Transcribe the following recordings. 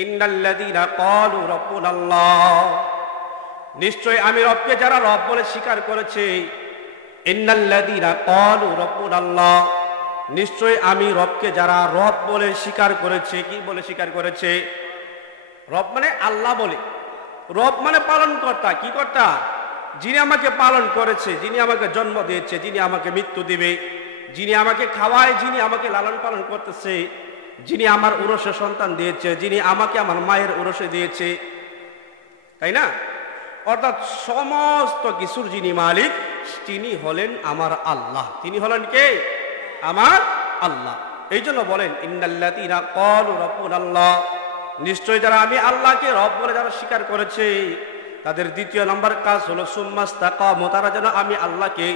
ইন্নাল্লাযীনা ক্বালু রাব্বুনাল্লাহ, নিশ্চয় আমি রবকে যারা রব বলে স্বীকার করেছে। ইন্নাল্লাযীনা ক্বালু রাব্বুনাল্লাহ, নিশ্চয় আমি রবকে যারা রব বলে স্বীকার করেছে। কি বলে স্বীকার করেছে? রব মানে আল্লাহ বলে। রব মানে পালনকর্তা। কি কর্তা? যিনি আমাকে পালন করেছে, যিনি আমাকে জন্ম দিয়েছে, যিনি আমাকে মৃত্যু দিবে, যিনি আমাকে খাওয়ায়, যিনি আমাকে লালন পালন করতেছে, যিনি আমার উরসে সন্তান দিয়েছে, যিনি আমাকে আমার মায়ের উরসে দিয়েছে, তাই না? অর্থাৎ সমস্ত কিছুর যিনি মালিক, তিনি হলেন আমার আল্লাহ। তিনি হলেন কে? আমার আল্লাহ। এই জন্য বলেন ইন্নাল্লাযীনা ক্বালু রাব্বুনাল্লাহ, নিশ্চয় যারা আমি আল্লাহকে রব বলে যারা স্বীকার করেছে, তাদের দ্বিতীয় নম্বর কাজ হলো সুম্মাস্তাকামু, তারা যেন আমি আল্লাহকে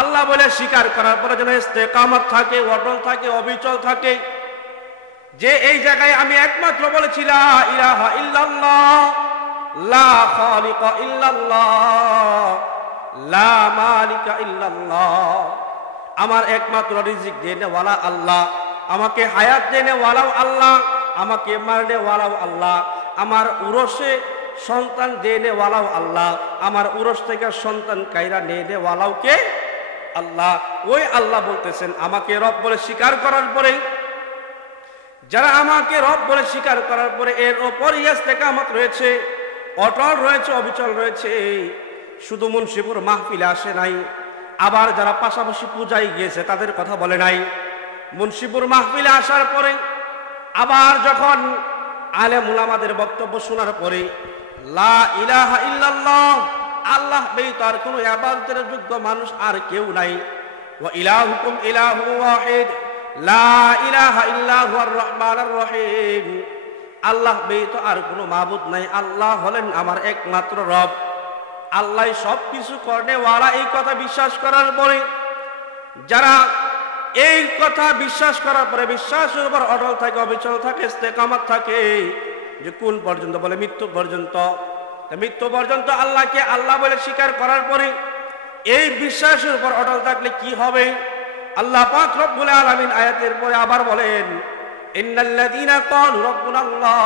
আল্লাহ বলে স্বীকার করার পরে যেন ইস্তেকামত থাকে, অটল থাকে, অবিচল থাকে। যে এই জায়গায় আমি একমাত্র বলেছি লা ইলাহা ইল্লাল্লাহ, লা খালিকা ইল্লাল্লাহ, লা মালিকা ইল্লাল্লাহ, আমার একমাত্র রিজিক দেনেওয়ালা আল্লাহ, আমাকে হায়াত দেনেওয়ালাও আল্লাহ, আমাকে মারনেওয়ালাও আল্লাহ, আমার উরসে সন্তান দেনেওয়ালাও আল্লাহ, আমার উরস থেকে সন্তান কাইরা নেওয়ালাও কে? আল্লাহ। ওই আল্লাহ বলতেছেন আমাকে রব বলে স্বীকার করার পরে, যারা আমাকে রব বলে স্বীকার করার পরে এর ওপর ইস্তেকামত রয়েছে, অটল রয়েছে, অবিচল রয়েছে, শুধু মুন্সিপুর মাহফিলে আসে নাই, আবার যারা পাশাপাশি পূজায় গিয়েছে তাদের কথা বলে নাই। মুন্সিপুর মাহফিলে আসার পরে আবার যখন আলেম উলামাদের বক্তব্য শোনার পরে লা ইলাহা ইল্লাল্লাহ, আল্লাহ ব্যতীত আর কোনো ইবাদতের যোগ্য মানুষ আর কেউ নাই, ওয়া ইলাহুকুম ইলাহু ওয়াহিদ, লা ইলাহা ইল্লা হুয়ার রহমানুর রহিম, আল্লাহ ব্যতীত আর কোনো মাবুদ নাই, আল্লাহ হলেন আমার একমাত্র রব, আল্লাহ সব কিছু করেওয়ালা। এই কথা বিশ্বাস করার পরে যারা এই কথা বিশ্বাস করার পরে বিশ্বাসের উপর অটল থাকে, অবিচল থাকে, ইস্তেকামত থাকে, যে কোন পর্যন্ত? বলে মৃত্যু পর্যন্ত। মৃত্যু পর্যন্ত আল্লাহকে আল্লাহ বলে স্বীকার করার পরে এই বিশ্বাসের উপর অটল থাকলে কি হবে? আল্লাহ পাক রব্বুল আলামিন আয়াতের পরে আবার বলেন ইন্নাল্লাযীনা ক্বালু রাব্বুনাল্লাহ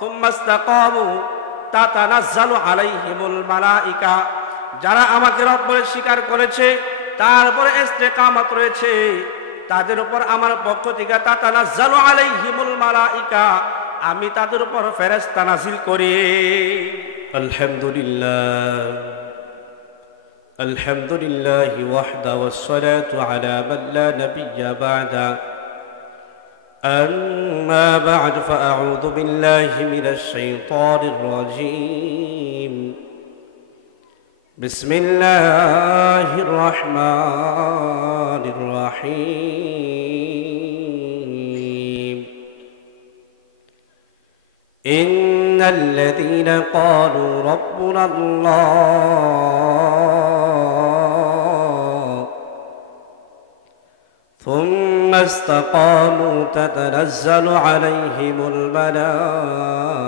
সুম্মা ইসতাকামু তাতানাজ্জালু আলাইহিমুল মালাইকা, যারা আমাকে রব বলে স্বীকার করেছে তারপরে ইস্তেকামত রয়েছে, তাদের উপর আমার পক্ষ থেকে তাতানাজ্জালু আলাইহিমুল মালাইকা, আমি তাদের উপর ফেরেশতা নাযিল করি। আলহামদুলিল্লাহ, আলহামদুলিল্লাহি ওয়াহদা ওয়াসসালাতু আলা মান লা নাবিয়্যা বা'দা। أما بعد فأعوذ بالله من الشيطان الرجيم. بسم الله الرحمن الرحيم. إن الذين قالوا ربنا الله ثم استقاموا تتنزل عليهم الملائكة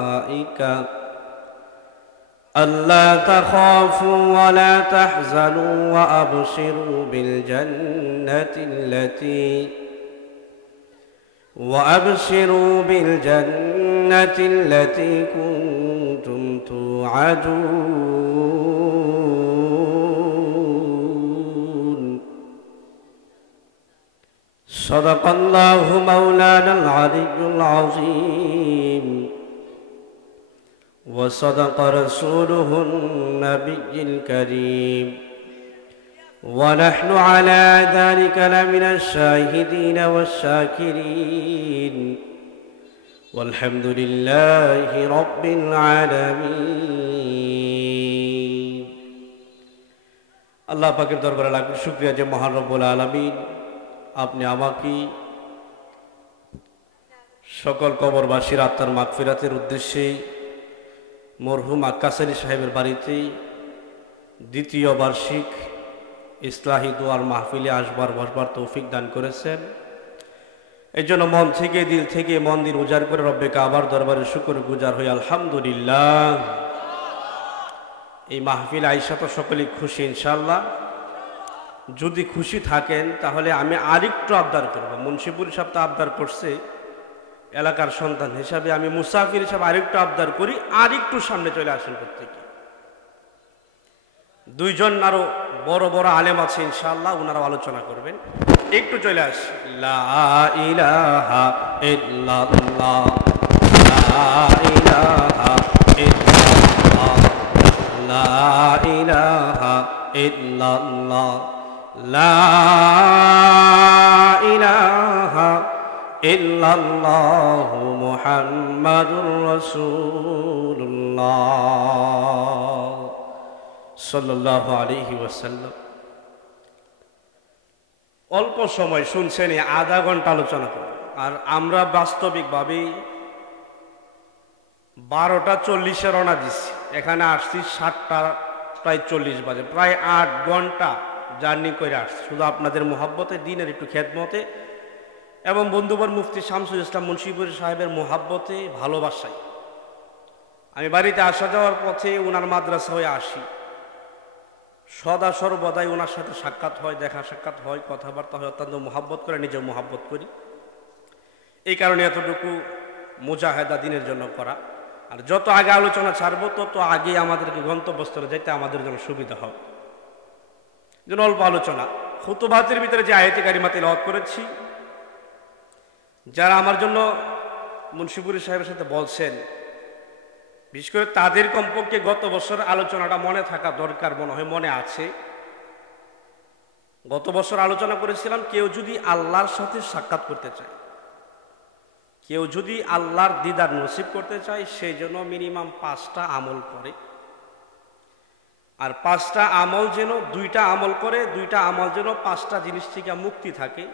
ألا تخافوا ولا تحزنوا وأبشروا بالجنة التي كنتم توعدون. صدق الله مولانا العلي العظيم وصدق رسوله النبي الكريم ونحن على ذلك لمن الشاهدين والشاكرين والحمد لله رب العالمين. আল্লাহ পাকের দরবারে লাখ শুকরিয়া যে মহান রব্বুল আলামিন আপনি আমাকে সকল কবরবাসীর আত্মার মাগফিরাতের উদ্দেশ্যে মরহুম আক্কাস আলী সাহেবের বাড়িতে দ্বিতীয় বার্ষিক ইসলাহি দোয়ার মাহফিলে আসবার বসবার তৌফিক দান করেছেন। এই জন্য মন থেকে দিল থেকে মন্দির উজাড় করে রব্বে কাবার দরবারে শুকর গুজার হই আলহামদুলিল্লাহ। এই মাহফিল আইসা তো সকলেই খুশি ইনশাআল্লাহ। যদি খুশি থাকেন তাহলে আমি আরেকটু আবদার করব। মুন্সিপুর সাহেব তো আবদার করছে, এলাকার সন্তান হিসাবে আমি মুসাফির হিসাবে আরেকটু আবদার করি, আরেকটু সামনে চলে আসেন প্রত্যেকে। দুইজন আরো বড় বড় আলেম আছে ইনশাআল্লাহ, ওনারা আলোচনা করবেন, একটু চলে আস। লা ইলাহা ইল্লাল্লাহ, লা ইলাহা ইল্লাল্লাহ, লা ইলাহা ইল্লাল্লাহ, লা ইলাহা ইল্লাল্লাহ মুহাম্মাদুর রাসূলুল্লাহ সাল্লাল্লাহু আলাইহি ওয়াসাল্লাম। অল্প সময় শুনছেন, আধা ঘন্টা আলোচনা করব। আর আমরা বাস্তবিকভাবে 12:40 রওনা দিচ্ছি, এখানে আসছি 7:40 বাজে, প্রায় 8 ঘন্টা জার্নি করে আসছি শুধু আপনাদের মোহাব্বতে, দিনের একটু খেদমতে এবং বন্ধুবর মুফতি শামসুল ইসলাম মুন্সিপুর সাহেবের মোহাব্বতে, ভালোবাসায়। আমি বাড়িতে আসা যাওয়ার পথে ওনার মাদ্রাসা হয়ে আসি, সদা সর্বদাই ওনার সাথে সাক্ষাৎ হয়, দেখা সাক্ষাৎ হয়, কথাবার্তা হয়, অত্যন্ত মোহাব্বত করে, নিজেও মোহাব্বত করি। এই কারণে এতটুকু মুজাহেদা দিনের জন্য করা। আর যত আগে আলোচনা ছাড়বো তত আগে আমাদেরকে গন্তব্যস্থলে যেতে আমাদের জন্য সুবিধা হবে। যেন অল্প আলোচনা, খুতুবাতের ভিতরে যে আয়াতে কারিমা তিলাওয়াত করেছি, যারা আমার জন্য মুন্সিপুরি সাহেবের সাথে বলছেন, বিশেষ করে তাদের কমপক্ষে গত বছর আলোচনাটা মনে থাকা দরকার, মনে হয় মনে আছে। গত বছর আলোচনা করেছিলাম, কেউ যদি আল্লাহর সাথে সাক্ষাৎ করতে চায়, কেউ যদি আল্লাহর দিদার নসিব করতে চায়, সেই জন্য মিনিমাম 5টা আমল করে। আর 5টা আমল যেন 2টা আমল করে, 2টা আমল যেন 5টা জিনিস থেকে মুক্তি থাকে।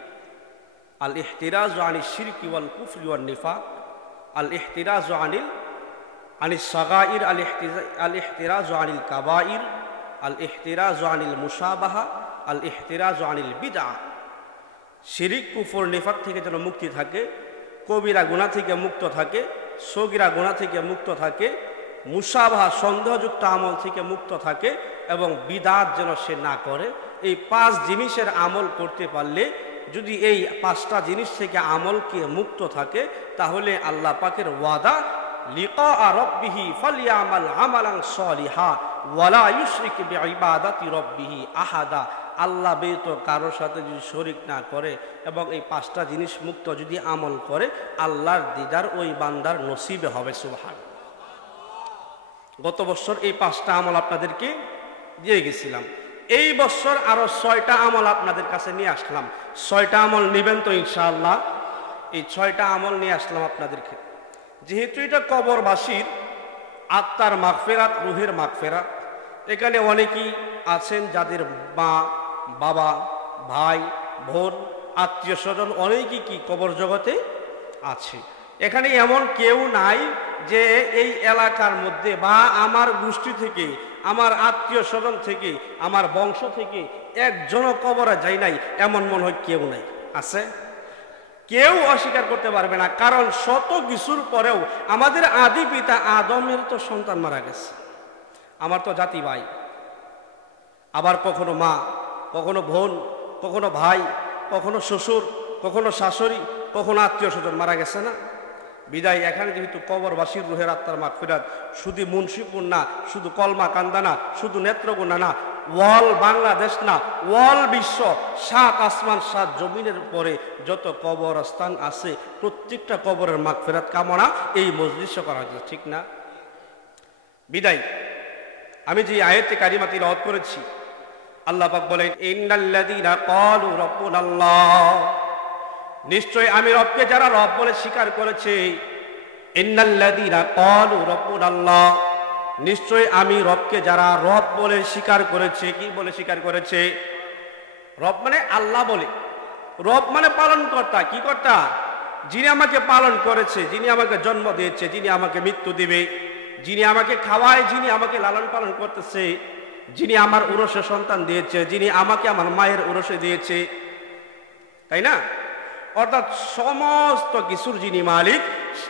আল ইহতিরাজু আনিশ শিরকি ওয়াল কুফরি ওয়ান নিফাক, আল ইহতিরাজু আনিস সাগাইর, আল ইহতিরাজু আনিল কাবাইর, আল ইহতিরাজু আনিল মুশাবাহা, আল ইহতিরাজু আনিল বিদআ। শিরিক, কুফর, নিফাক থেকে যেন মুক্তি থাকে, কবিরা গুনাহ থেকে মুক্ত থাকে, সগীরা গুনাহ থেকে মুক্ত থাকে, মুশাবাহা সন্দেহযুক্ত আমল থেকে মুক্ত থাকে, এবং বিদআত যেন সে না করে। এই 5 জিনিসের আমল করতে পারলে, যদি এই 5টা জিনিস থেকে আমলকে মুক্ত থাকে, তাহলে আল্লাহ পাকের ওয়াদা লিকা রাব্বিহি ফালিয়ামাল আমালান সলিহা ওয়ালা ইউশরিক বিইবাদাতি রাব্বিহি আহাদা। আল্লাহ ব্যতীত কারোর সাথে যদি শরীক না করে এবং এই 5টা জিনিস মুক্ত যদি আমল করে, আল্লাহর দিদার ওই বান্দার নসিবে হবে। সুবহানাল্লাহ। গত বছর এই 5টা আমল আপনাদেরকে দিয়ে গেছিলাম। এই বছর আরো 6টা আমল আপনাদের কাছে নিয়ে আসলাম। 6টা আমল নেবেন তো ইনশাআল্লাহ? এই 6টা আমল নিয়ে আসলাম আপনাদেরকে, যেহেতু এটা কবরবাসীর আত্মার মাগফিরাত, রুহের মাগফিরাত। এখানে অনেকেই আছেন যাদের মা, বাবা, ভাই, বোন, আত্মীয় স্বজন অনেকেই কি কবর জগতে আছে। এখানে এমন কেউ নাই যে এই এলাকার মধ্যে বা আমার গোষ্ঠী থেকে, আমার আত্মীয় স্বজন থেকে, আমার বংশ থেকে একজনও কবরে যায় নাই, এমন মনে হয় কেউ নাই। আছে? কেউ অস্বীকার করতে পারবে না, কারণ শত কিছুর পরেও আমাদের আদি পিতা আদমের তো সন্তান মারা গেছে, আমার তো জাতি ভাই, আবার কখনো মা, কখনো বোন, কখনো ভাই, কখনো শ্বশুর, কখনো শাশুড়ি, কখনো আত্মীয় স্বজন মারা গেছে না। বিদায় এখানে যেহেতু কবরবাসীর রুহের আত্মার মাগফিরাত শুধু মুন্সিপুর না, শুধু কলমা কান্দা না, শুধু নেত্রকোনা না, ওয়াল বাংলাদেশ না, ওয়াল বিশ্ব, 7 আসমান 7 জমিনের উপরে যত কবরস্থান আছে, প্রত্যেকটা কবরের মাগফিরাত কামনা এই মজলিসে করা হয়েছে, ঠিক না? বিদায় আমি যে আয়াতে কারিমা তিলাওয়াত করেছি, আল্লাহ পাক বলেন, ইন্নাল্লাযীনা ক্বালু রাব্বুনাল্লাহ, নিশ্চয় আমি রবকে যারা রব বলে স্বীকার করেছে, ইন্নাল্লাযীনা ক্বালু রাব্বুনাল্লাহ, নিশ্চয় আমি রবকে যারা রব বলে স্বীকার করেছে। কি বলে স্বীকার করেছে? রব মানে আল্লাহ বলে, রব মানে পালন কর্তা। কি কর্তা? যিনি আমাকে পালন করেছে, যিনি আমাকে জন্ম দিয়েছে, যিনি আমাকে মৃত্যু দিবে, যিনি আমাকে খাওয়ায়, যিনি আমাকে লালন পালন করতেছে, যিনি আমার উরসে সন্তান দিয়েছে, যিনি আমাকে আমার মায়ের উরসে দিয়েছে, তাই না? অর্থাৎ সমস্ত কিছুর যিনি মালিক,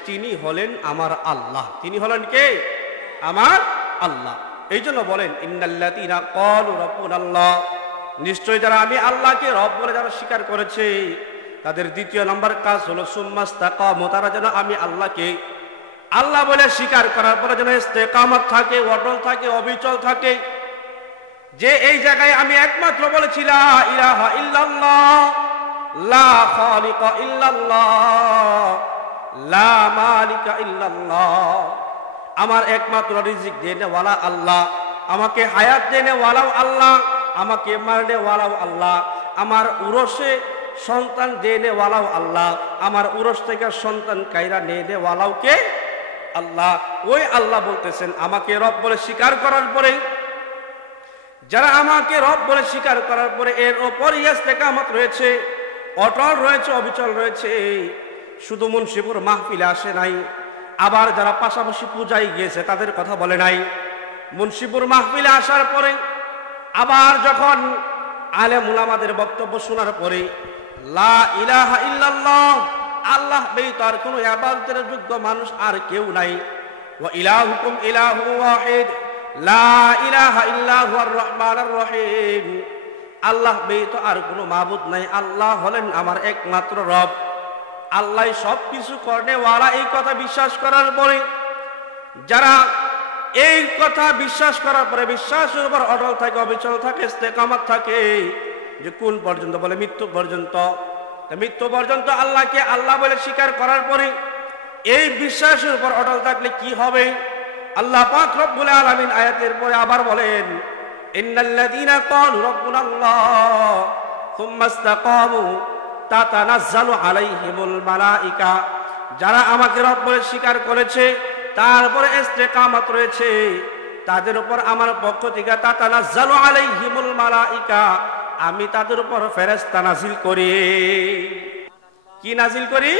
তিনি হলেন আমার আল্লাহ। তিনি হলেন কে? আমার আল্লাহ। এই জন্য বলেন, ইন্নাল্লাযীনা ক্বালু রাব্বুনাল্লাহ, নিশ্চয় যারা আমি আল্লাহকে রব বলে যারা স্বীকার করেছে, তাদের দ্বিতীয় নম্বর কাজ হলো সুম্মাস্তাকামু, তারা যেন আমি আল্লাহকে আল্লাহ বলে স্বীকার করার পরে যেন ইস্তেকামত থাকে, অটল থাকে, অবিচল থাকে। যে এই জায়গায় আমি একমাত্র বলেছি লা ইলাহা ইল্লাল্লাহ, লা খালিকা ইল্লাল্লাহ, লা মালিকা ইল্লাল্লাহ, আমার একমাত্র রিজিক দেনেওয়ালা আল্লাহ, আমাকে হায়াত দেনেওয়ালাও আল্লাহ, আমাকে মারনেওয়ালাও আল্লাহ, আমার উরসে সন্তান দেনেওয়ালাও আল্লাহ, আমার উরস থেকে সন্তান কাইরা নেওয়ালাও কে? আল্লাহ। ওই আল্লাহ বলতেছেন আমাকে রব বলে স্বীকার করার পরে, যারা আমাকে রব বলে স্বীকার করার পরে এর ওপরই ইস্তেকামত রয়েছে, অটল রয়েছে, অবিচল রয়েছে, শুধু মুন্সিপুর মাহফিলে আসে নাই, আবার যারা পাশাপাশি পূজায় গিয়েছে তাদের কথা বলে নাই। মুন্সিপুর মাহফিলে আসার পরে আবার যখন আলেম উলামাদের বক্তব্য শোনার পরে লা ইলাহা ইল্লাল্লাহ, আল্লাহ ব্যতীত আর কোনো ইবাদতের যোগ্য মানুষ আর কেউ নাই, ওয়া ইলাহুকুম ইলাহুন ওয়াহিদ লা ইলাহা ইল্লা হুয়ার রহমানুর রহিম, আল্লাহ ব্যতীত আর কোনো মাবুদ নাই, আল্লাহ হলেন আমার একমাত্র রব, আল্লাহ সব কিছু করেওয়ালা, এই কথা বিশ্বাস করার পরে যারা এই কথা বিশ্বাস করার পরে বিশ্বাসের উপর অটল থাকে, অবিচল থাকে, ইস্তেকামত থাকে, যে কোন পর্যন্ত বলে মৃত্যু পর্যন্ত। মৃত্যু পর্যন্ত আল্লাহকে আল্লাহ বলে স্বীকার করার পরে এই বিশ্বাসের উপর অটল থাকলে কি হবে? আল্লাহ পাক রব্বুল আলামিন আয়াতের পরে আবার বলেন ইন্নাল্লাযীনা ক্বালু রাব্বুনাল্লাহ সুম্মা ইসতাকামু তাতানাজ্জালু আলাইহিমুল মালাইকা, যারা আমাকে রব বলে স্বীকার করেছে তারপরে ইস্তেকামত রয়েছে তাদের উপর আমার পক্ষ থেকে তাতানাজ্জালু আলাইহিমুল মালাইকা, আমি তাদের উপর ফেরেশতা নাজিল করি। কি নাজিল করি?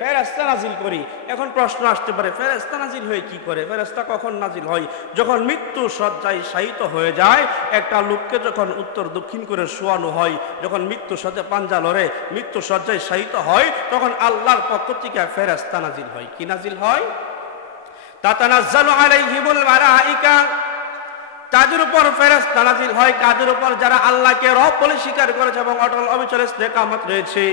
ফেরেশতা নাজিল করি। এখন প্রশ্ন আসতে পারে ফেরেশতা নাজিল হয়ে কি করে? ফেরেশতা কখন নাজিল হয়? যখন মৃত্যু শয্যায় শায়িত হয়ে যায়, একটা লোককে যখন উত্তর দক্ষিণ করে শোয়ানো হয়, যখন মৃত্যু শয্যা পাঞ্জা লড়ে মৃত্যু শয্যায় শায়িত হয়, তখন আল্লাহর পক্ষ থেকে ফেরেশতা নাজিল হয়। কি নাজিল হয়? তাতানাজ্জালু আলাইহিমুল মালাইকা, তাদের উপর ফেরেশতা নাজিল হয়। কাদের উপর? যারা আল্লাহকে রব বলে স্বীকার করেছে এবং অটল অবিচল ইস্তেকামত রয়েছে।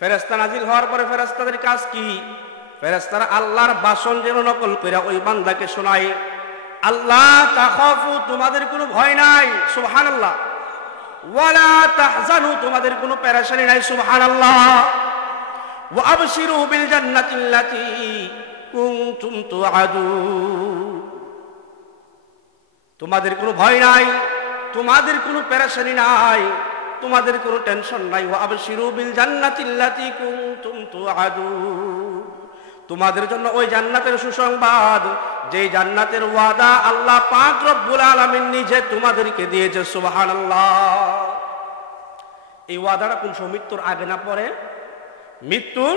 ফেরেশতা নাজিল হওয়ার পরে ফেরেশতাদের কাজ কি? ফেরেশতারা আল্লাহর ভাষণ যেন নকল করে ওই বান্দাকে শোনায়। আল্লাহ তাখাফু, তোমাদের কোনো ভয় নাই, সুবহানাল্লাহ, ওয়ালা তাহজানু, তোমাদের কোনো পেরেশানি নাই, সুবহানাল্লাহ, ওয়া আবশিরু বিল জান্নাতিল্লাতী কুনতুম তুআদুন, তোমাদের কোনো ভয় নাই, তোমাদের কোনো পেরেশানি নাই, তোমাদের কোনো টেনশন নাই, ওয়া আবশিরু বিল জান্নাতিল্লাতী কুনতুম তুআদুন, তোমাদের জন্য ওই জান্নাতের সুসংবাদ, যে জান্নাতের ওয়াদা আল্লাহ পাক রব্বুল আলামিন নিজে তোমাদেরকে দিয়েছে, সুবহানাল্লাহ। এই ওয়াদাটা কোন সময়? মৃত্যুর আগে না পরে? মৃত্যুর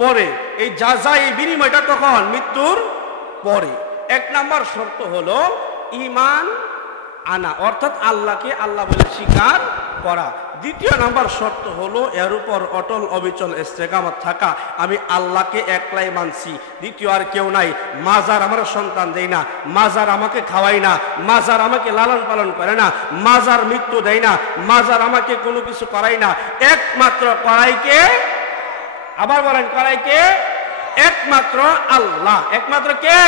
পরে। এই জাযা, এই বিনিময়টা কখন? মৃত্যুর পরে। এক নাম্বার শর্ত হলো ঈমান আনা, অর্থাৎ আল্লাহকে আল্লাহ বলে স্বীকার করা। দ্বিতীয় নাম্বার শর্ত হলো এর উপর অটল অবিচল ইস্তেকামত থাকা, আমি আল্লাহকে একলাই মানছি, দ্বিতীয় আর কেউ নাই। মাজার আমার সন্তান দেয় না, মাজার আমাকে খাওয়াই না, মাজার আমাকে লালন পালন করে না, মাজার মৃত্যু দেয় না, মাজার আমাকে কোনো কিছু করাই না, একমাত্র করাইকে, আবার বলেন করাইকে, একমাত্র আল্লাহ। একমাত্র কে?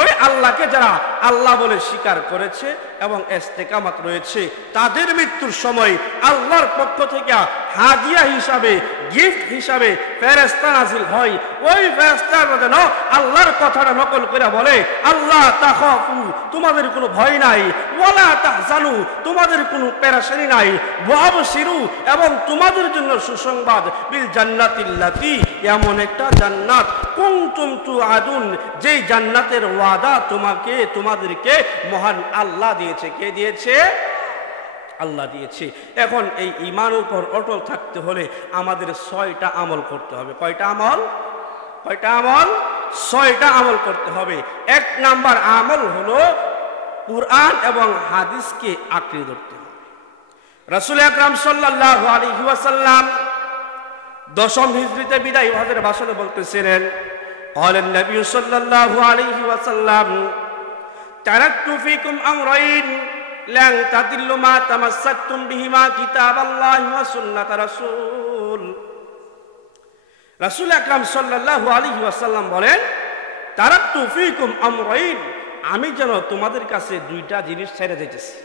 ওই আল্লাহকে যারা আল্লাহ বলে স্বীকার করেছে এবং ইস্তেকামত রয়েছে, তাদের মৃত্যুর সময় আল্লাহর পক্ষ থেকে হাদিয়া হিসাবে, গিফট হিসাবে ফেরেশতা নাজিল হয়। ওই ফেরেশতারা যেন আল্লাহর কথাটা নকল করে বলে আল্লাহ তাখাফু, তোমাদের কোনো ভয় নাই, ওয়ালা তাহজানু, তোমাদের কোনো পেরেশানি নাই, ওয়া আবশিরু, এবং তোমাদের জন্য সুসংবাদ, বিল জান্নাতিল্লাতী, এমন একটা জান্নাত, কুনতুম তুআদুন, যেই জান্নাতের ওয়াদা তোমাকে, তোমাদেরকে মহান আল্লাহ দিয়েছে। কে দিয়েছে? আল্লাহ দিয়েছে। এখন এই ঈমানের উপর অটল থাকতে হলে আমাদের 6টা আমল করতে হবে। কয়টা আমল? কয়টা আমল? 6টা আমল করতে হবে। এক নাম্বার আমল হলো কুরআন এবং হাদিসকে আঁকড়ে ধরতে হবে। রাসূল আকরাম সাল্লাল্লাহু আলাইহি ওয়াসাল্লাম 10ম হিজরিতে বিদায়ী হজের ভাষণে বলতেছিলেন, قال النبي صلى الله عليه وسلم تركت فيكم أمرين লান তাদিল্লু মা তামাসসাকতুম বিহিমা কিতাবাল্লাহি ওয়া সুন্নাত রাসূল। রাসূল আকরাম সাল্লাল্লাহু আলাইহি ওয়াসাল্লাম বলেন, তারাকতু ফীকুম আমরাইন, আমি যেন তোমাদের কাছে দুইটা জিনিস ছেড়ে দিতেছি,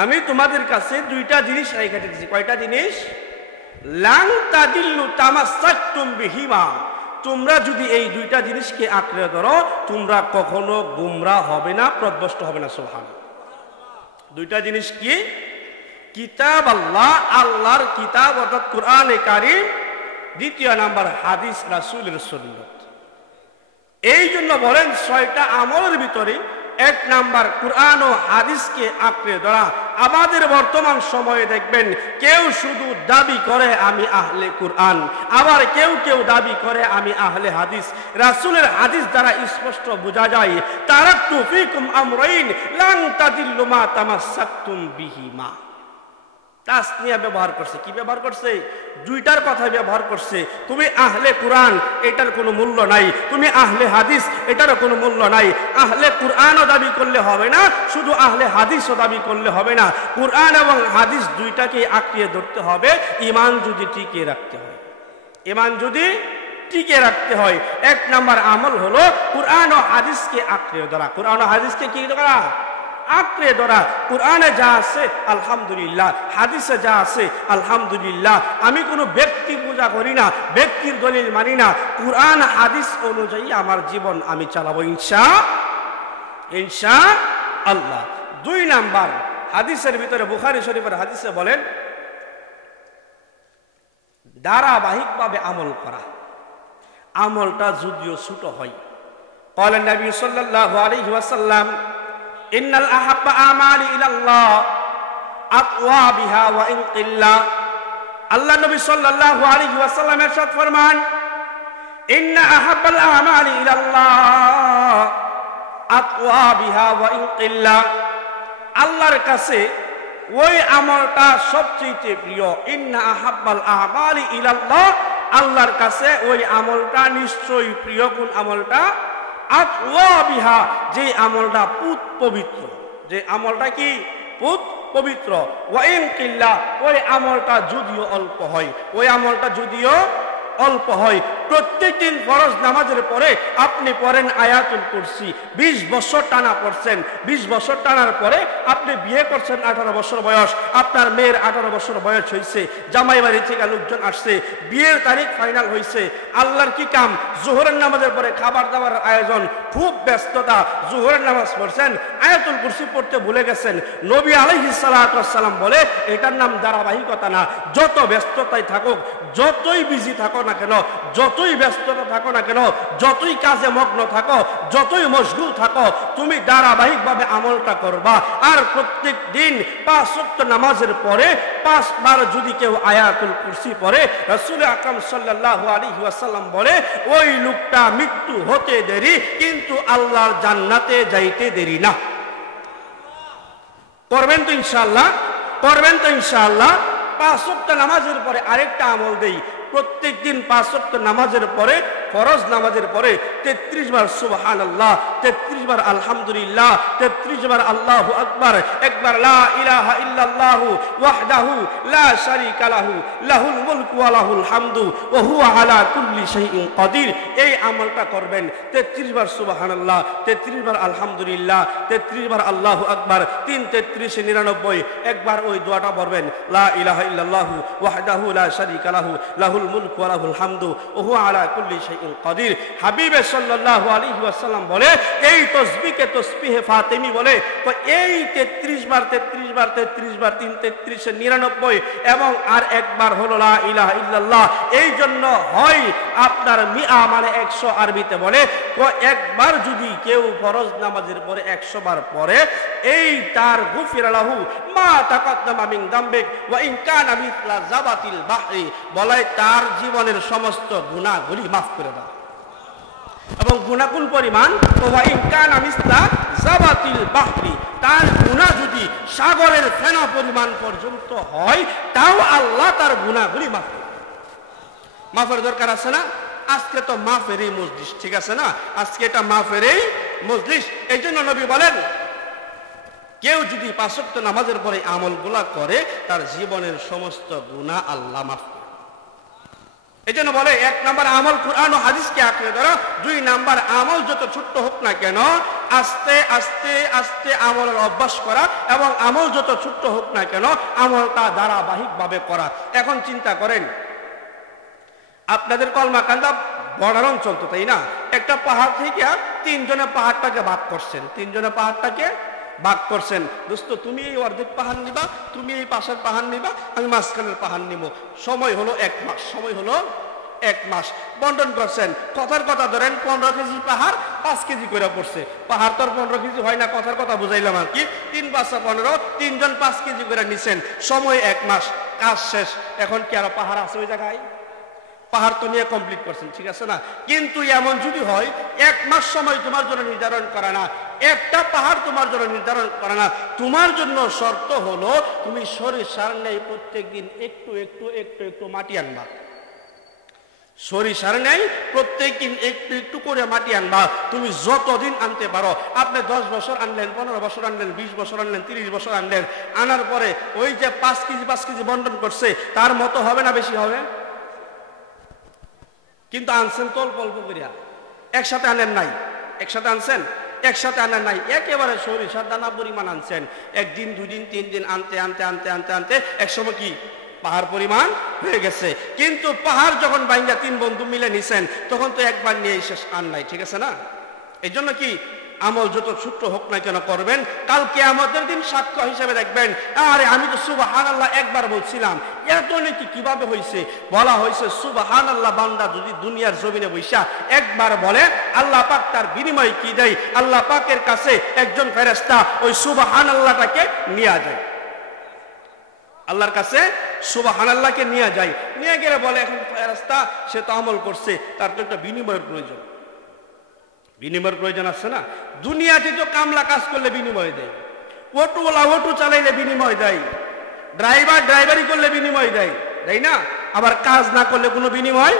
আমি তোমাদের কাছে দুইটা জিনিস রেখে দিতেছি। কয়টা জিনিস? লান তাদিল্লু তামাসসাকতুম বিহিমা, তোমরা যদি এই দুইটা জিনিসকে আঁকড়ে ধরো তোমরা কখনো গুমরাহ হবে না, পথভ্রষ্ট হবে না। সুবহানাল্লাহ। দুইটা জিনিস কি? কিতাব আল্লাহ, আল্লাহর কিতাব অর্থাৎ কোরআনে কারীম, দ্বিতীয় নাম্বার হাদিস রাসূলের সুন্নাত। এই জন্য বলেন 6টা আমলের ভিতরে 1 নাম্বার কোরআন ও হাদিসকে আঁকড়ে ধরা। আমাদের বর্তমান সময়ে দেখবেন কেউ শুধু দাবি করে আমি আহলে কোরআন, আবার কেউ কেউ দাবি করে আমি আহলে হাদিস। রাসূলের হাদিস দ্বারা স্পষ্ট বোঝা যায়, তারাকতু ফীকুম আমরাইন লান তাদিল্লু মা তামাসসাকতুম বিহিমা। তাসনিয়া ব্যবহার করছে। কি ব্যবহার করছে? দুইটার কথা ব্যবহার করছে। তুমি আহলে কোরআন, এটার কোনো মূল্য নাই। তুমি আহলে হাদিস, এটারও কোনো মূল্য নাই। আহলে কোরআনও দাবি করলে হবে না, শুধু আহলে হাদিসও দাবি করলে হবে না। কোরআন এবং হাদিস দুইটাকে আঁকড়িয়ে ধরতে হবে, ঈমান যদি টিকিয়ে রাখতে হয়। ঈমান যদি টিকিয়ে রাখতে হয় 1 নাম্বার আমল হলো কোরআন ও হাদিসকে আঁকড়িয়ে ধরা। কোরআন ও হাদিসকে কি করা? আঁকড়ে ধরা। কোরআনে যা আছে আলহামদুলিল্লাহ, হাদিসে যা আছে আলহামদুলিল্লাহ। আমি কোনো ব্যক্তি পূজা করি না, ব্যক্তির দলিল মানি না। কোরআন হাদিস অনুযায়ী আমার জীবন আমি চালাবো ইনশাআল্লাহ। 2 নাম্বার হাদিসের ভিতরে বুখারী শরীফের হাদিসে বলেন ধারাবাহিকভাবে আমল করা। আমলটা যদিও ছোট হয়, ক্বালা নবী সাল্লাল্লাহু আলাইহি ওয়াসাল্লাম, ইন্নাল আহাব্বা আমালি ইলাল্লাহ আতওয়া বিহা ওয়া ইন কিল্লা। আল্লাহ নবী সাল্লাল্লাহু আলাইহি ওয়াসাল্লাম ইরশাদ ফরমান, ইন্না আহাব্বাল আমালি ইলাল্লাহ আতওয়া বিহা ওয়া ইন কিল্লা। আল্লাহর কাছে ওই আমলটা সবচেয়ে প্রিয়। ইন্না আহাব্বাল আমালি ইলাল্লাহ, আল্লাহর কাছে ওই আমলটা নিশ্চয়ই প্রিয়। কোন আমলটা? আতওয়া বিহা, যে আমলটা পুত পবিত্র। যে আমলটা কি? পুত পবিত্র। ওয়া ইন কিল্লা, ওই আমলটা যদিও অল্প হয়, ওই আমলটা যদিও অল্প হয়। প্রত্যেকদিন ফরজ নামাজের পরে আপনি পড়েন আয়াতুল কুরসি। 20 বছর টানা পড়ছেন। 20 বছর টানার পরে আপনি বিয়ে করছেন, 18 বছর বয়স, আপনার মেয়ের 18 বছর বয়স হয়েছে, জামাই বাড়ি থেকে লোকজন আসছে, বিয়ের তারিখ ফাইনাল হয়েছে। আল্লাহর কি কাম? জোহরের নামাজের পরে খাবার দাবার আয়োজন, খুব ব্যস্ততা। জোহরের নামাজ পড়ছেন, আয়াতুল কুরসি পড়তে ভুলে গেছেন। নবী আলাইহিস সালাতু ওয়াস সালাম বলে এটার নাম ধারাবাহিকতা না। যত ব্যস্ততায় থাকুক, যতই বিজি থাকো না কেন, যতই ব্যস্ততা থাকো না কেন, যতই কাজে মগ্ন থাকো, যতই মশগুল থাকো, তুমি ধারাবাহিকভাবে আমলটা করবা। আর প্রত্যেক দিন 5 ওয়াক্ত নামাজের পরে 5 বার যদি কেউ আয়াতুল কুরসি পড়ে, রাসূল আকরাম সাল্লাল্লাহু আলাইহি ওয়াসাল্লাম বলে ওই লোকটা মৃত্যু হতে দেরি কিন্তু আল্লাহর জান্নাতে যাইতে দেরি না। করবেন তো ইনশাআল্লাহ? করবেন তো ইনশাআল্লাহ? 5 ওয়াক্ত নামাজের পরে আরেকটা আমল দেই। প্রত্যেক দিন 5 ওয়াক্ত নামাজের পরে, ফরজ নামাজের পরে 33 বার সুবহানাল্লাহ, 33 বার আলহামদুলিল্লাহ, 33 বার আল্লাহু আকবার, একবার লা ইলাহা ইল্লাল্লাহু ওয়াহদাহু লা শারীকা লাহু লাহুল মুলকু ওয়া লাহুল হামদু ওয়া হুয়া আলা কুল্লি শাইইন কাদির। এই আমলটা করবেন। 33 বার সুবহানাল্লাহ, 33 বার আলহামদুলিল্লাহ, 33 বার আল্লাহু আকবার, 3 33 99, একবার ওই দোয়াটা পড়বেন, লা ইলাহা ইল্লাল্লাহু ওয়াহদাহু লা শারীকা লাহু লাহুল মুলকু ওয়া লাহুল হামদু ওয়া হুয়া আলা কুল্লি শাইইন কাদির। হাবিব সাল্লাল্লাহু আলাইহি ওয়াসাল্লাম বলে এই তাসবিহকে তাসবিহে ফাতিমি বলে। তো এই 33 বার 33 বার 33 বার 3 33 99 এবং আর একবার হলো লা ইলাহা ইল্লাল্লাহ। এই জন্য হয় আপনার মিআ মানে 100 আরবিতে বলে। তো একবার যদি কেউ ফরজ নামাজের পরে 100 বার পড়ে, এই তার গুফিরা লাহু মা তাকাদ্দামা মিন যামবিক ওয়া ইন কানা মিসলা যাবাতিল বাহরি, বলে তার জীবনের সমস্ত গুনাহগুলি মাফ করে দাও। এবং গুনাহ কোন পরিমাণ? ওয়া ইন কানা মিসলা যাবাতিল বাহরি, তার গুনাহ যদি সাগরের ফেনা পরিমাণ পর্যন্ত হয় তাও আল্লাহ তার গুনাহগুলি মাফ করে। মাফের দরকার আছে না? আজকে তো মাফেরই মজলিস, ঠিক আছে না? আজকে এটা মাফেরই মজলিস। এই জন্য নবী বলেন কেউ যদি 5 ওয়াক্ত নামাজের পরে আমলগুলা করে তার জীবনের সমস্ত গুনাহ আল্লাহ মাফ করে। এই জন্য বলে 1 নাম্বার আমল কুরআন ও হাদিসকে আঁকড়ে ধরা, 2 নাম্বার আমল যত ছোট্ট হোক না কেন আস্তে আস্তে আস্তে আমলের অভ্যাস করা, এবং আমল যত ছোট্ট হোক না কেন আমলটা ধারাবাহিকভাবে করা। এখন চিন্তা করেন, আপনাদের কলমাকান্দা বর্ডার অঞ্চল তো, তাই না? একটা পাহাড় থেকে 3 জনে পাহাড়টাকে ভাগ করছেন, 3 জনে পাহাড়টাকে ভাগ করছেন। দোস্ত, তুমি এই অর্ধেক পাহাড় নিবা, তুমি এই পাশের পাহাড় নিবা, আমি মাঝখানের পাহাড় নিব। সময় হলো 1 মাস, সময় হলো 1 মাস। বন্টন করছেন। কথার কথা ধরেন 15 কেজি পাহাড় 5 কেজি করে পড়ছে। পাহাড় তো 15 কেজি হয় না, কথার কথা বুঝাইলাম আর কি। 3 5 15, 3 জন 5 কেজি করে নিছেন। সময় 1 মাস, কাজ শেষ। এখন কি আরো পাহাড় আছে ওই জায়গায়? পাহাড় তো নিয়ে কমপ্লিট করছেন, ঠিক আছে না? কিন্তু এমন যদি হয় 1 মাস সময় তোমার জন্য নির্ধারণ করা না, একটা পাহাড় তোমার জন্য নির্ধারণ করা না, তোমার জন্য শর্ত হলো তুমি সরিষার নেই প্রত্যেকদিন একটু একটু একটু একটু মাটি আনবা। সরিষার নেই প্রত্যেকদিন একটু একটু করে মাটি আনবা। তুমি যতদিন আনতে পারো, আপনি 10 বছর আনলেন, 15 বছর আনলেন, 20 বছর আনলেন, 30 বছর আনলেন, আনার পরে ওই যে 5 কেজি বন্টন করছে তার মতো হবে না বেশি হবে? কিন্তু আনছেন তো অল্প অল্প করিয়া, একসাথে আনেন নাই। একসাথে আনছেন, একসাথে আনেন নাই, একেবারে সরিষার দানা পরিমাণ আনছেন। 1 দিন 2 দিন 3 দিন আনতে আনতে আনতে আনতে আনতে একসময় কি পাহাড় পরিমাণ হয়ে গেছে। কিন্তু পাহাড় যখন বাইঙ্গা 3 বন্ধু মিলে নিছেন তখন তো একবার নিয়ে শেষ আর নাই, ঠিক আছে না? এই জন্য কি আমল যত ছোট্ট হোক না কেন করবেন। কালকে আমাদের দিন সাক্ষ্য হিসেবে দেখবেন, আরে আমি তো সুবহানাল্লাহ একবার বলছিলাম, এত নাকি কিভাবে হয়েছে? বলা হয়েছে সুবহানাল্লাহ বান্দা যদি দুনিয়ার জমিনে বৈশা একবার বলে, আল্লাহ পাক তার বিনিময় কি দেয়? আল্লাহ পাকের কাছে একজন ফেরেশতা ওই সুবহানাল্লাহটাকে নিয়ে যায়, আল্লাহর কাছে সুবহানাল্লাহকে নিয়ে যায়। নিয়ে গেলে বলে, এখন ফেরেশতা সে তো আমল করছে, তার তো একটা বিনিময়ের প্রয়োজন। বিনিময়ের প্রয়োজন আছে না? দুনিয়াতে তো কামলা কাজ করলে বিনিময় দেয়, অটোওয়ালা অটো চালাইলে বিনিময় দেয়, ড্রাইভার ড্রাইভারি করলে বিনিময় দেয়, তাই না? আবার কাজ না করলে কোনো বিনিময়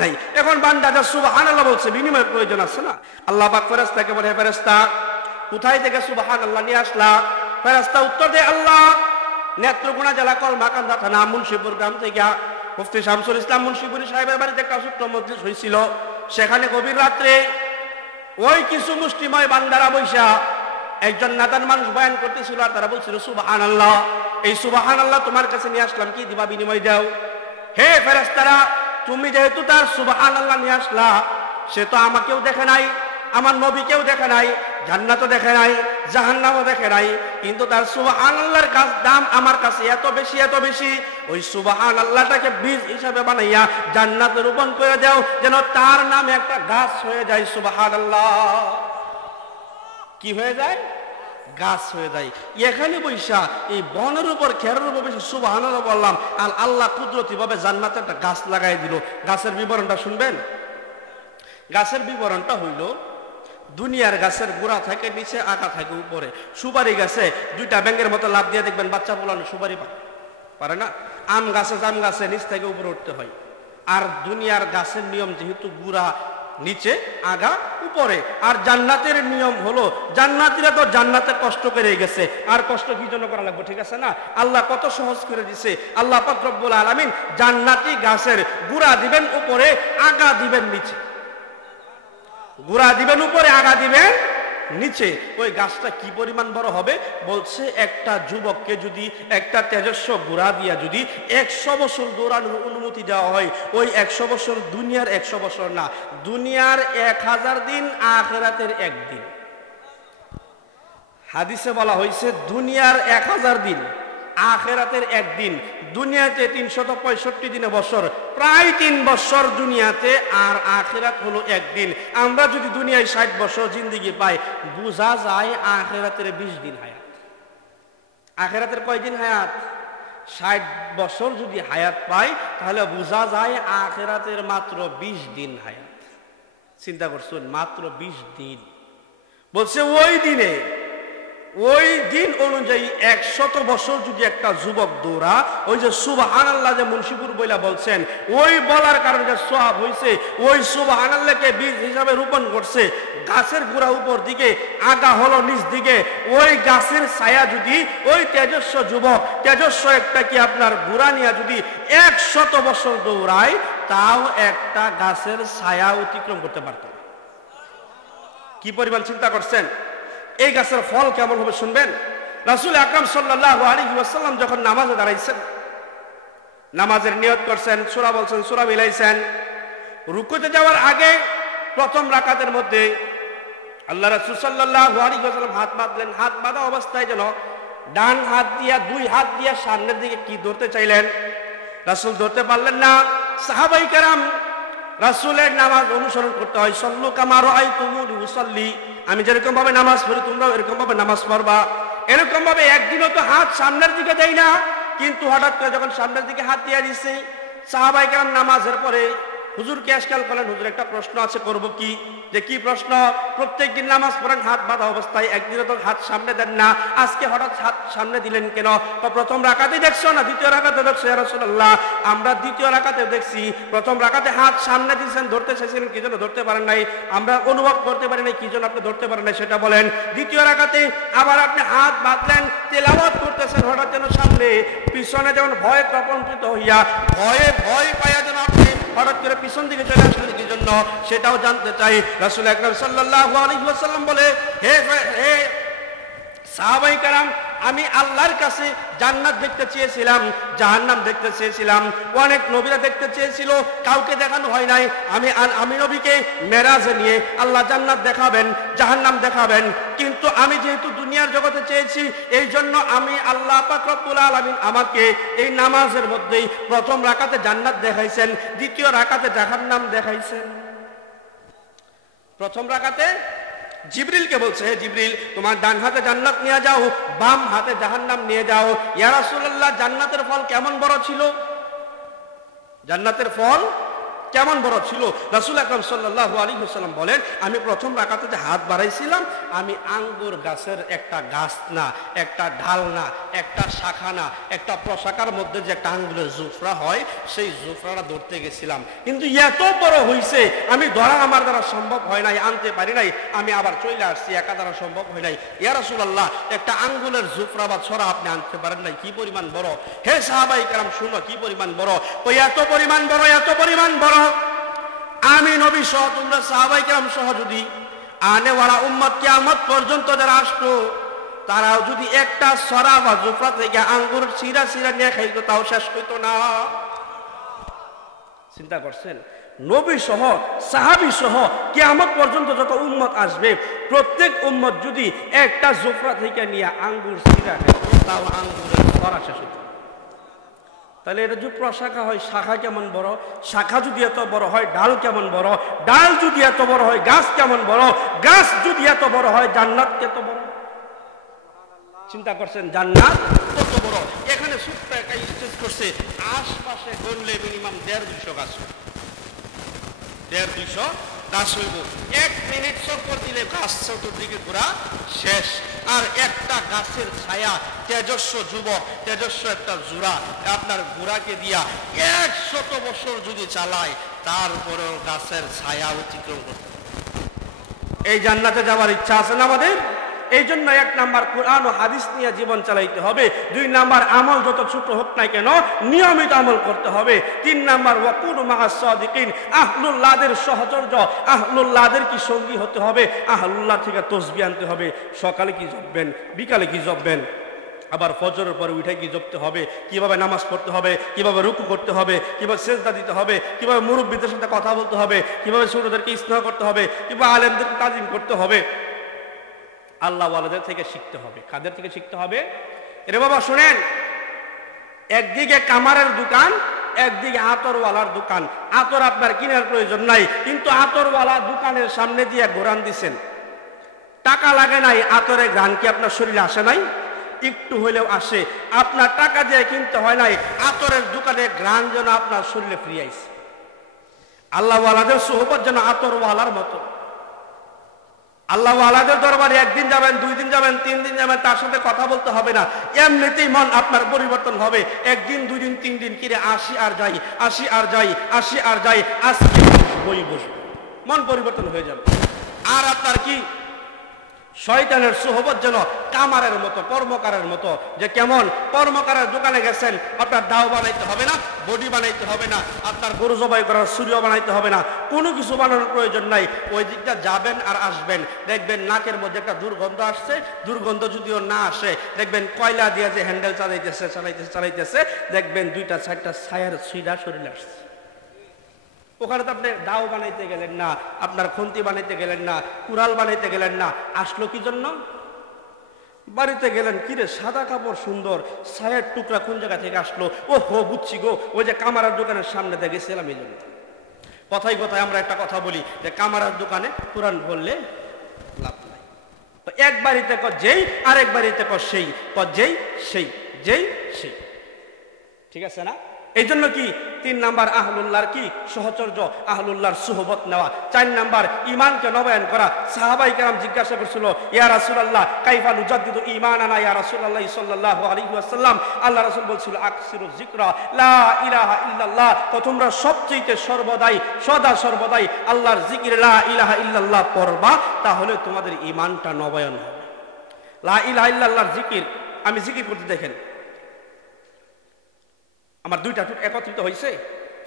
নাই। এখন বান্দা যা সুবহানাল্লাহ বলছে, বিনিময়ের প্রয়োজন আছে না? আল্লাহ পাক ফেরেশতাকে বলে, ফেরেশতা কোথায় থেকে সুবহানাল্লাহ নিয়ে আসলা? ফেরেশতা উত্তর দেয়, আল্লাহ নেত্রকোনা জেলা কলমাকান্দা থানা মুন্সিপুর গ্রাম থেকে মুফতি শামসুল ইসলাম মুন্সিপুরি সাহেবের বাড়িতে একটা ছোট্ট মজলিস হয়েছিল। সেখানে গভীর রাত্রে ওই কিছু মুষ্টিময় বান্দারা বৈশা একজন নাদান মানুষ বয়ান করতেছিল, আর তারা বলছিল সুবহানাল্লাহ। এই সুবহানাল্লাহ তোমার কাছে নিয়ে আসলাম, কি দিবা বিনিময় দাও? হে ফেরেশতারা, তুমি যেহেতু তার সুবহানাল্লাহ নিয়ে আসলা, সে তো আমাকেও দেখে নাই, আমার নবীকেও দেখে নাই, জান্নাতও দেখে নাই, জাহান্নামও দেখে নাই, কিন্তু তার সুবহানাল্লাহর দাম আমার কাছে এত বেশি এত বেশি, ওই সুবহানাল্লাহটাকে বীজ হিসাবে বানাইয়া জান্নাতে রোপণ করে দাও, যেন তার নামে একটা গাছ হয়ে যায়। সুবহানাল্লাহ কি হয়ে যায়? গাছ হয়ে যায়। এখানে বৈশা এই বনের উপর খেরের উপর বেশি সুবহানাল্লাহ বললাম, আর আল্লাহ কুদরতি ভাবে জান্নাতে একটা গাছ লাগাই দিল। গাছের বিবরণটা শুনবেন। গাছের বিবরণটা হইল, দুনিয়ার গাছের গোড়া থাকে নিচে, আগা থাকে উপরে। সুপারি গাছে 2টা ব্যাঙের মতো লাভ দিয়ে দেখবেন বাচ্চা বলানো সুপারি পারে না। আম গাছে নিচ থেকে উপরে উঠতে হয়। আর দুনিয়ার গাছের নিয়ম যেহেতু গোড়া নিচে, আগা উপরে। আর জান্নাতের নিয়ম হলো, জান্নাতীরা তো জান্নাতে কষ্ট করে গেছে, আর কষ্ট কি জন্য করা লাগবে? ঠিক আছে না? আল্লাহ কত সহজ করে দিছে। আল্লাহ পাক রব্বুল আলামিন জান্নাতি গাছের গোড়া দিবেন উপরে, আগা দিবেন নিচে। গোড়া দিবেন উপরে, আগা দিবেন নিচে। ওই গাছটা কি পরিমাণ বড় হবে? বলছে একটা যুবককে যদি একটা তেজস্ব গোড়া দিয়া যদি 100 বছর দৌড়ানোর অনুমতি দেওয়া হয়, ওই 100 বছর দুনিয়ার 100 বছর না, দুনিয়ার 1000 দিন, আখিরাতের 1 দিন। হাদিসে বলা হয়েছে দুনিয়ার 1000 দিন, আখিরাতের 1 দিন। দুনিয়াতে 365 দিনে বছর, প্রায় 3 বছর দুনিয়াতে, আর আখিরাত হলো 1 দিন। আমরা যদি দুনিয়ায় 60 বছর জিন্দেগি পাই, বোঝা যায় আখিরাতের 20 দিন হায়াত। আখিরাতের কয় দিন হায়াত? 60 বছর যদি হায়াত পাই, তাহলে বোঝা যায় আখিরাতের মাত্র 20 দিন হায়াত। চিন্তা করছেন, মাত্র 20 দিন। বলছে ওই দিনে ওই দিন অনুযায়ী 100 বছর যদি একটা যুবক দৌড়া, ওই যে সুবহানাল্লাহ যে মুন্সিপুর বইলা বলছেন, ওই বলার কারণে যে সওয়াব হয়েছে, ওই সুবহানাল্লাহকে বীজ হিসাবে রোপণ করছে, গাছের গোড়া উপর দিকে, আগা হলো নিচ দিকে, ওই গাছের ছায়া যদি ওই তেজস্ব যুবক তেজস্ব একটা কি আপনার গোড়া নিয়ে যদি 100 বছর দৌড়ায়, তাও একটা গাছের ছায়া অতিক্রম করতে পারত। কি পরিমাণ চিন্তা করছেন? এই গাছের ফল কেমন হবে শুনবেন। রাসূল আকরাম সাল্লাল্লাহু আলাইহি ওয়াসাল্লাম যখন নামাজে দাঁড়াইছেন, নামাজের নিয়ত করছেন, সূরা বলছেন, সূরা মিলাইছেন, রুকুতে যাওয়ার আগে প্রথম রাকাতের মধ্যে আল্লাহ রাসূল সাল্লাল্লাহু আলাইহি ওয়াসাল্লাম হাত বাঁধলেন। হাত বাঁধা অবস্থায় যেন ডান হাত দিয়া, দুই হাত দিয়া সামনের দিকে কি ধরতে চাইলেন, রাসূল ধরতে পারলেন না। সাহাবায়ে কেরাম রাসূলের নামাজ অনুসরণ করতে হয়, সল্লু কামা রাআইতুমুনি উসাল্লি, আমি যেরকম ভাবে নামাজ পড়ি তোমরাও এরকম ভাবে নামাজ পড়বা। এরকম ভাবে একদিনও তো হাত সামনের দিকে দেয় না, কিন্তু হঠাৎ করে যখন সামনের দিকে হাত দিয়ে দিছে, সাহাবায়ে কেরাম নামাজের পরে হুজুরকে আজকাল বলেন, হুজুর একটা প্রশ্ন আছে, করব কি? যে কি প্রশ্ন? প্রত্যেক দিন নামাজ পড়েন হাত বাঁধা অবস্থায়, একদিনও তো হাত সামনে দেন না, আজকে হঠাৎ হাত সামনে দিলেন কেন? তো প্রথম রাকাতে দেখছো না দ্বিতীয় রাকাতে দেখছো? ইয়া রাসূলুল্লাহ, আমরা দ্বিতীয় রাকাতে দেখছি, প্রথম রাকাতে হাত সামনে দিয়েছেন, ধরতে চাইছিলেন, কি জন্য ধরতে পারেন নাই? আমরা অনুভব করতে পারি নাই, কি জন্য আপনি ধরতে পারেন নাই সেটা বলেন। দ্বিতীয় রাকাতে আবার আপনি হাত বাঁধলেন, তেলাওয়াত করতেছেন, হঠাৎ যেন সামনে পিছনে যেমন ভয় প্রকম্পিত হইয়া ভয় পাইয়া যেন আপনি হঠাৎ করে পিছন দিকে চলে আসলেন, কি জন্য সেটাও জানতে চাই। রাসূল আকরাম সাল্লাল্লাহু আলাইহি ওয়াসাল্লাম বলে, হে সাহাবায়ে কেরাম, আমি আল্লাহর কাছে জান্নাত দেখতে চেয়েছিলাম, জাহান্নাম দেখতে চেয়েছিলাম, অনেক নবীরা দেখতে চেয়েছিল, কাউকে দেখানো হয় নাই। আমি নবীকে মেরাজে নিয়ে আল্লাহ জান্নাত দেখাবেন, জাহান্নাম দেখাবেন, কিন্তু আমি যেহেতু দুনিয়ার জগতে চেয়েছি, এই জন্য আমি আল্লাহ পাক রব্বুল আলামিন আমাকে এই নামাজের মধ্যেই প্রথম রাকাতে জান্নাত দেখাইছেন, দ্বিতীয় রাকাতে জাহান্নাম দেখাইছেন। প্রথম রাকাতে জিবরিলকে বলছে, হে জিবরিল, তোমার ডান হাতে জান্নাত নিয়ে যাও, বাম হাতে জাহান্নাম নিয়ে যাও। ইয়া রাসূলুল্লাহ, জান্নাতের ফল কেমন বড় ছিল? জান্নাতের ফল কেমন বড় ছিল? রাসূল আকরাম সাল্লাল্লাহু আলাইহি ওয়াসাল্লাম বলেন, আমি প্রথম রাকাতে যে হাত বাড়াইছিলাম, আমি আঙ্গুর গাছের একটা গাছ না, একটা ঢাল না, একটা শাখা না, একটা প্রশাখার মধ্যে যে একটা আঙ্গুরের জুফরা হয়, সেই জুফরাটা ধরতে গেছিলাম, কিন্তু এত বড় হইছে আমি ধরা আমার দ্বারা সম্ভব হয় নাই, আনতে পারি নাই, আমি আবার চলে আসছি, একা দ্বারা সম্ভব হয় নাই। ইয়া রাসূলুল্লাহ, একটা আঙ্গুরের জুফরা বা ছড়া আপনি আনতে পারেন নাই, কি পরিমাণ বড়? হে সাহাবায়ে কেরাম শুনো, কি পরিমাণ বড়? তো এত পরিমাণ বড়, এত পরিমাণ বড়। আমি নবী সহ তোমরা সাহাবায়ে কেরাম সহ যদি আনেওয়ালা উম্মত কিয়ামত পর্যন্ত যারা আসতো, তারাও যদি একটা সরা বা জুফরা থেকে আঙ্গুর সিরা নিয়ে খাইতো, তাও শেষ হইতো না। চিন্তা করছেন? নবী সহ সাহাবী সহ কিয়ামত পর্যন্ত যত উম্মত আসবে, প্রত্যেক উম্মত যদি একটা জুফরা থেকে নিয়ে আঙ্গুর সিরা খাইতো, তাও আঙ্গুরের সরা শেষ হইতো। তাহলে এটা যদি প্রশাখা হয়, শাখা কেমন বড়? শাখা যদি এত বড় হয়, ডাল কেমন বড়? ডাল যদি এত বড় হয়, গাছ কেমন বড়? গাছ যদি এত বড় হয়, জান্নাত কত বড়? চিন্তা করছেন, জান্নাত কত বড়? এখানে ছোট্ট একটা স্টেজ করছে, আশপাশে গড়লে মিনিমাম 150-200 গাছ, 150-200 গাছ হইব। 1 মিনিট চক্কর দিলে গাছ চতুর্দিকে ঘোরা শেষ। আর একটা গাছের ছায়া, তেজস্ব যুবক, তেজস্ব একটা জোড়া আপনার ঘোড়াকে দিয়া 100 বছর যদি চালায়, তারপরেও গাছের ছায়া অতিক্রম করতে। এই জান্নাতে যাওয়ার ইচ্ছা আছে না আমাদের? এই জন্য 1 নাম্বার কোরআন ও হাদিস নিয়ে জীবন চালাইতে হবে। 2 নাম্বার আমল যত ছোট হোক না কেন নিয়মিত আমল করতে হবে। 3 নাম্বার ওয়াকুনু মাআস সাদিকিন, আহলুল্লাহদের সহচর্য, আহলুল্লাহদের কি সঙ্গী হতে হবে। আহলুল্লাহ থেকে তাসবিহ আনতে হবে, সকালে কি জপবেন, বিকালে কি জপবেন, আবার ফজরের পরে উঠে কি জপতে হবে, কিভাবে নামাজ পড়তে হবে, কিভাবে রুকু করতে হবে, কিভাবে সিজদা দিতে হবে, কিভাবে মুরব্বিদের সাথে কথা বলতে হবে, কিভাবে ছোটদেরকে স্নেহ করতে হবে, কিভাবে আলেমদেরকে তাজিম করতে হবে। আল্লাহ ওয়ালাদের থেকে শিখতে হবে। কাদের থেকে শিখতে হবে? এরে বাবা শুনেন, একদিকে কামারের দোকান, একদিকে আতরওয়ালার দোকান। আতর আপনার কেনার প্রয়োজন নাই, কিন্তু আতরওয়ালা দোকানের সামনে দিয়ে ঘোরান দিছেন, টাকা লাগে নাই, আতরের ঘ্রাণ কি আপনার শরীরে আসে নাই? একটু হইলেও আসে। আপনার টাকা দিয়ে কিনতে হয় নাই, আতরের দোকানে ঘ্রাণ যেন আপনার শরীরে ফিরে আইছে। আল্লাহ ওয়ালাদের সোহবত যেন আতরওয়ালার মতো। আল্লাহ ওয়ালাদের দরবারে একদিন যাবেন, 2 দিন যাবেন, 3 দিন যাবেন, তার সাথে কথা বলতে হবে না, এমনিতেই মন আপনার পরিবর্তন হবে। 1 দিন 2 দিন 3 দিন কিরে আসি আর যাই, আসি আর যাই, আসি আর যাই, আজকে বই বসবো, মন পরিবর্তন হয়ে যাবে। আর আপনার কি শয়তানের সুহবত যেন কামারের মতো, কর্মকারের মতো, যে কেমন কর্মকারের দোকানে গেছেন, আপনার দাও বানাইতে হবে না, বডি বানাইতে হবে না, আপনার গরু জবাই করার সূর্য বানাইতে হবে না, কোনো কিছু বানানোর প্রয়োজন নাই। ওই দিকটা যাবেন আর আসবেন, দেখবেন নাকের মধ্যে একটা দুর্গন্ধ আসছে, দুর্গন্ধ যদিও না আসে, দেখবেন কয়লা দিয়ে যে হ্যান্ডেল চালাইতেছে, দেখবেন 2টা 4টা ছায়ার সুইডা শরীরে আসছে। ওখানে তো আপনি দাও বানাইতে গেলেন না, আপনার খুন্তি বানাইতে গেলেন না, কুড়াল বানাইতে গেলেন না, আসলো কি জন্য? বাড়িতে গেলেন, কিরে সাদা কাপড় সুন্দর, ছায়ের টুকরা কোন জায়গা থেকে আসলো? ও হো বুঝছি গো, ওই যে কামারার দোকানের সামনে দিয়ে গেছিলাম এই জন্য। কথায় কথায় আমরা একটা কথা বলি যে কামারার দোকানে কোরআন বললে লাভ নাই। তো এক বাড়িতে যেই, আরেক বাড়িতে সেই, যেই সেই, যেই সেই, ঠিক আছে না? এই জন্য কি 3 নাম্বার আহলুল্লাহর কি সহচর্য, আহলুল্লাহর সুহবত নেওয়া। 4 নাম্বার ইমানকে নবায়ন করা। সাহাবায়ে কেরাম জিজ্ঞাসা করছিল, ইয়া রাসূলুল্লাহ কাইফা নুজাদ্দিদু ঈমানানা ইয়া রাসূলুল্লাহ সাল্লাল্লাহু আলাইহি ওয়াসাল্লাম। আল্লাহ রাসূল বলছিল, আকসিরু যিকরা লা ইলাহা ইল্লাল্লাহ, তোমরা সবচেয়ে সর্বদাই, সদা সর্বদাই আল্লাহর জিকির লা ইলাহা ইল্লাল্লাহ পড়বা, তাহলে তোমাদের ঈমানটা নবায়ন হবে। লা ইলাহা ইল্লাল্লাহর জিকির, আমি জিকির করতে দেখেন আমার 2টা ঠোঁট একত্রিত হয়েছে,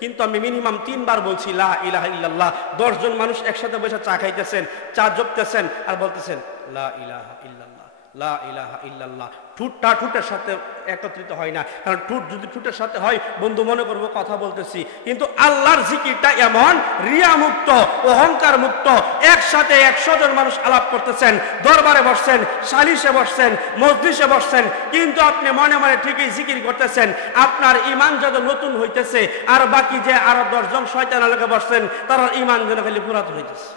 কিন্তু আমি মিনিমাম 3 বার বলছি লা ইলাহা ইল্লাল্লাহ। 10 জন মানুষ একসাথে বসে চা খাইতেছেন, চা জপতেছেন আর বলতেছেন লা ইলাহা ইল্লাল্লাহ, লা ইলাহা ইল্লাল্লাহ। ঠোঁটটা ঠোঁটের সাথে একত্রিত হয় না, কারণ ঠোঁট যদি ঠোঁটের সাথে হয় বন্ধু মনে করবো কথা বলতেছি। কিন্তু আল্লাহর জিকিরটা এমন রিয়া মুক্ত, অহংকার মুক্ত, একসাথে 100 জন মানুষ আলাপ করতেছেন, দরবারে বসছেন, সালিশে বসছেন, মজলিসে বসছেন, কিন্তু আপনি মনে মনে ঠিকই জিকির করতেছেন। আপনার ঈমান যত নতুন হইতেছে, আর বাকি যে আরো 10 জন শয়তান আলোকে বসছেন, তার ঈমান যেন খালি পুরাতন হইতেছে।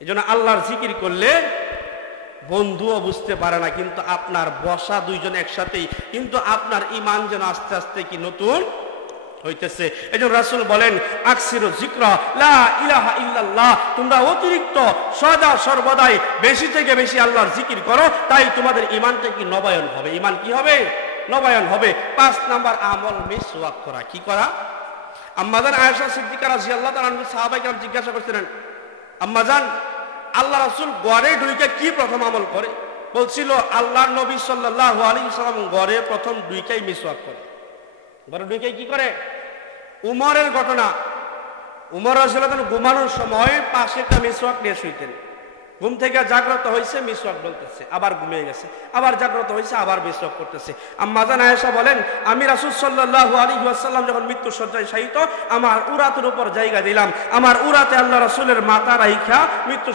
এই জন্য আল্লাহর জিকির করলে বন্ধুও বুঝতে পারে না, কিন্তু আপনার বসা 2 জন একসাথেই, কিন্তু আপনার ঈমান যেন আস্তে আস্তে কি নতুন হইতেছে। এজন্য রাসূল বলেন, আকসিরু যিকরা লা ইলাহা ইল্লাল্লাহ, তোমরা অতিরিক্ত সদা সর্বদাই বেশি থেকে বেশি আল্লাহর জিকির করো, তাই তোমাদের ঈমানটা কি নবায়ন হবে। ঈমান কি হবে? নবায়ন হবে। 5 নাম্বার আমল মিসওয়াক করা। কি করা? আম্মাজান আয়েশা সিদ্দিকা রাদিয়াল্লাহু তাআলা আনহা সাহাবায়ে কেরাম জিজ্ঞাসা করছিলেন, আম্মাজান আল্লাহ রাসূল ঘরে ঢুকে কি প্রথম আমল করে? বলছিল আল্লাহর নবী সাল্লাল্লাহু আলাইহি সাল্লাম ঘরে প্রথম ঢুকেই মিসওয়াক করে। ঘরে ঢুকে কি করে? উমরের ঘটনা, উমর রাদিয়াল্লাহু তাআলা ঘুমানোর সময় পাশে একটা মিসওয়াক নিয়ে শুইতেন। ঘুম থেকে জাগ্রত হয়েছে, মিসওয়াক বলতেছে, আবার ঘুমিয়ে গেছে, আবার জাগ্রত হয়েছে, আবার মিসওয়াক করতেছে। আম্মাজান আয়েশা বলেন, আমি রাসূল সাল্লাল্লাহু আলাইহি ওয়াসাল্লাম যখন মৃত্যু শয্যায় শায়িত, আমার উরাতের উপর জায়গা দিলাম, আমার উরাতে আল্লাহ রাসূলের মাথা রাইখা মৃত্যু